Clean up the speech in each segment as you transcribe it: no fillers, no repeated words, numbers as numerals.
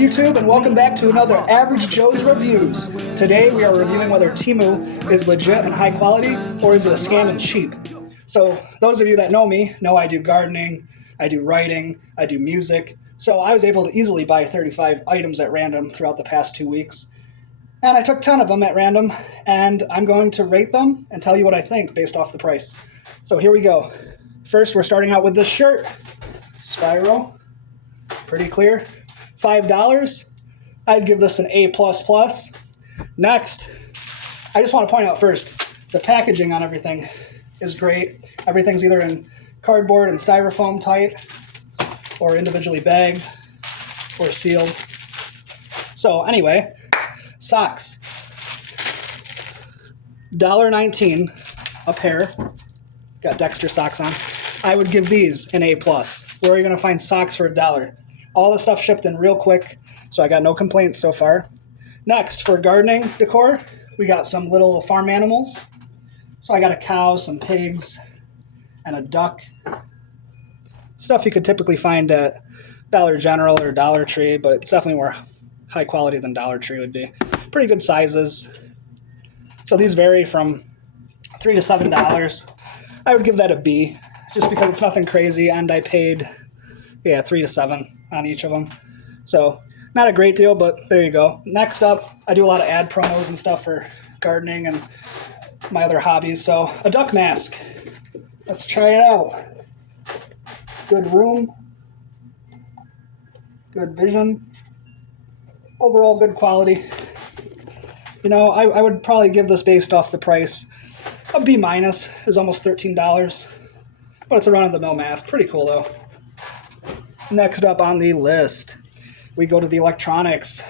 YouTube, and welcome back to another Average Joe's Reviews. Today we are reviewing whether Temu is legit and high quality, or is it a scam and cheap. So those of you that know me know I do gardening, I do writing, I do music, so I was able to easily buy 35 items at random throughout the past 2 weeks. And I took 10 of them at random, and I'm going to rate them and tell you what I think based off the price. So here we go. First, we're starting out with this shirt. Spiral. Pretty clear. $5. I'd give this an A++. Next, I just want to point out first, the packaging on everything is great. Everything's either in cardboard and styrofoam tight, or individually bagged, or sealed. So anyway, socks. $1.19 a pair. Got Dexter socks on. I would give these an A+. Where are you going to find socks for $1? All the stuff shipped in real quick, so I got no complaints so far. Next, for gardening decor, we got some little farm animals. So I got a cow, some pigs, and a duck. Stuff you could typically find at Dollar General or Dollar Tree, but it's definitely more high quality than Dollar Tree would be. Pretty good sizes. So these vary from $3 to $7. I would give that a B, just because it's nothing crazy, and I paid, $3 to $7 on each of them. So not a great deal, but there you go. Next up, I do a lot of ad promos and stuff for gardening and my other hobbies. So a duck mask. Let's try it out. Good room. Good vision. Overall good quality. You know, I would probably give this, based off the price, a B-. Is almost $13. But it's a run-of-the-mill mask. Pretty cool, though. Next up on the list, we go to the electronics.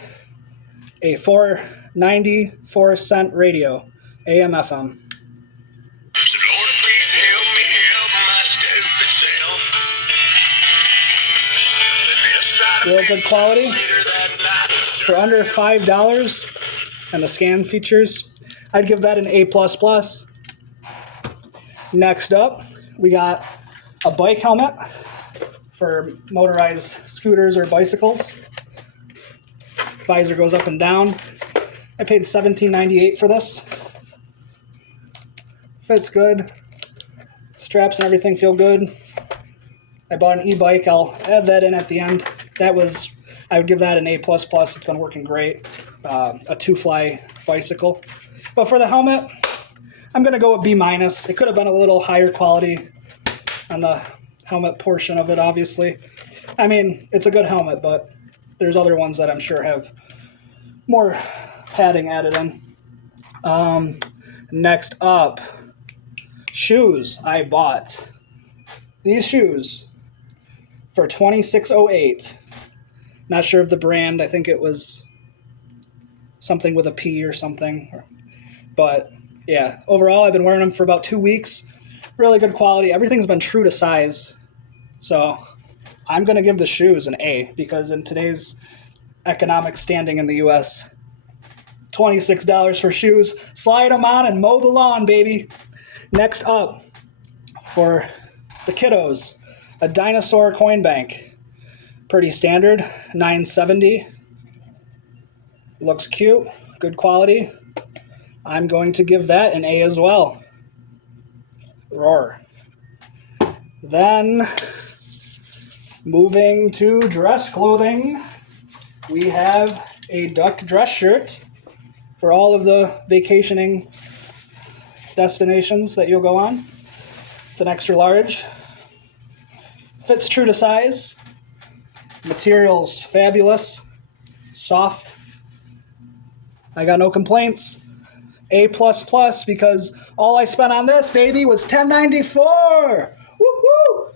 A 4.94 radio, AM/FM. Real good quality. For under $5 and the scan features, I'd give that an A++. Next up, we got a bike helmet for motorized scooters or bicycles. Visor goes up and down. I paid $17.98 for this. Fits good. Straps and everything feel good. I bought an e-bike. I'll add that in at the end. I would give that an A++. It's been working great. A two-fly bicycle. But for the helmet, I'm going to go with B-. It could have been a little higher quality on the helmet portion of it, obviously. I mean, it's a good helmet, but there's other ones that I'm sure have more padding added in. Next up, shoes. I bought these shoes for $26.08. Not sure of the brand. I think it was something with a P or something. But yeah, overall, I've been wearing them for about 2 weeks. Really good quality. Everything's been true to size. So I'm going to give the shoes an A, because in today's economic standing in the U.S., $26 for shoes. Slide them on and mow the lawn, baby. Next up, for the kiddos, a dinosaur coin bank. Pretty standard, $9.70. Looks cute, good quality. I'm going to give that an A as well. Roar. Then, moving to dress clothing, we have a duck dress shirt for all of the vacationing destinations that you'll go on. It's an extra large. Fits true to size. Material's fabulous. Soft. I got no complaints. A++, because all I spent on this, baby, was $10.94. Woo-hoo!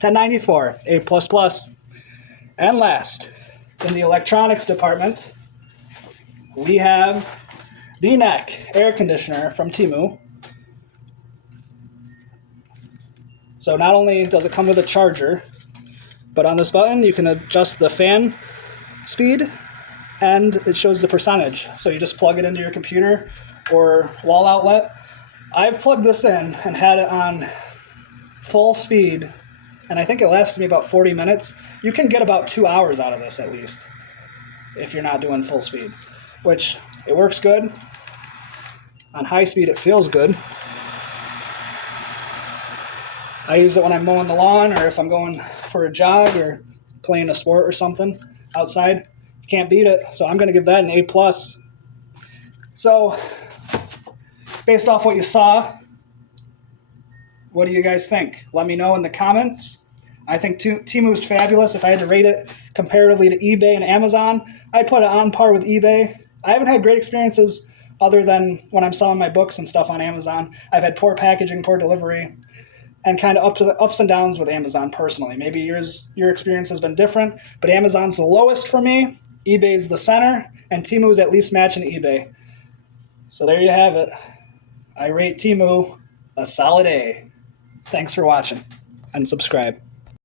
$10.94. A++. And last, in the electronics department, we have the neck air conditioner from Temu. So not only does it come with a charger, but on this button you can adjust the fan speed, and it shows the percentage. So you just plug it into your computer or wall outlet. I've plugged this in and had it on full speed, and I think it lasted me about 40 minutes. You can get about 2 hours out of this at least. if you're not doing full speed, which it works good. On high speed, it feels good. I use it when I'm mowing the lawn or if I'm going for a jog or playing a sport or something outside. You can't beat it, so I'm going to give that an A+. So, based off what you saw, what do you guys think? Let me know in the comments. I think Temu is fabulous. If I had to rate it comparatively to eBay and Amazon, I'd put it on par with eBay. I haven't had great experiences other than when I'm selling my books and stuff on Amazon. I've had poor packaging, poor delivery, and kind of ups and downs with Amazon personally. Maybe your experience has been different, but Amazon's the lowest for me, eBay's the center, and Temu is at least matching eBay. So there you have it. I rate Temu a solid A. Thanks for watching, and subscribe.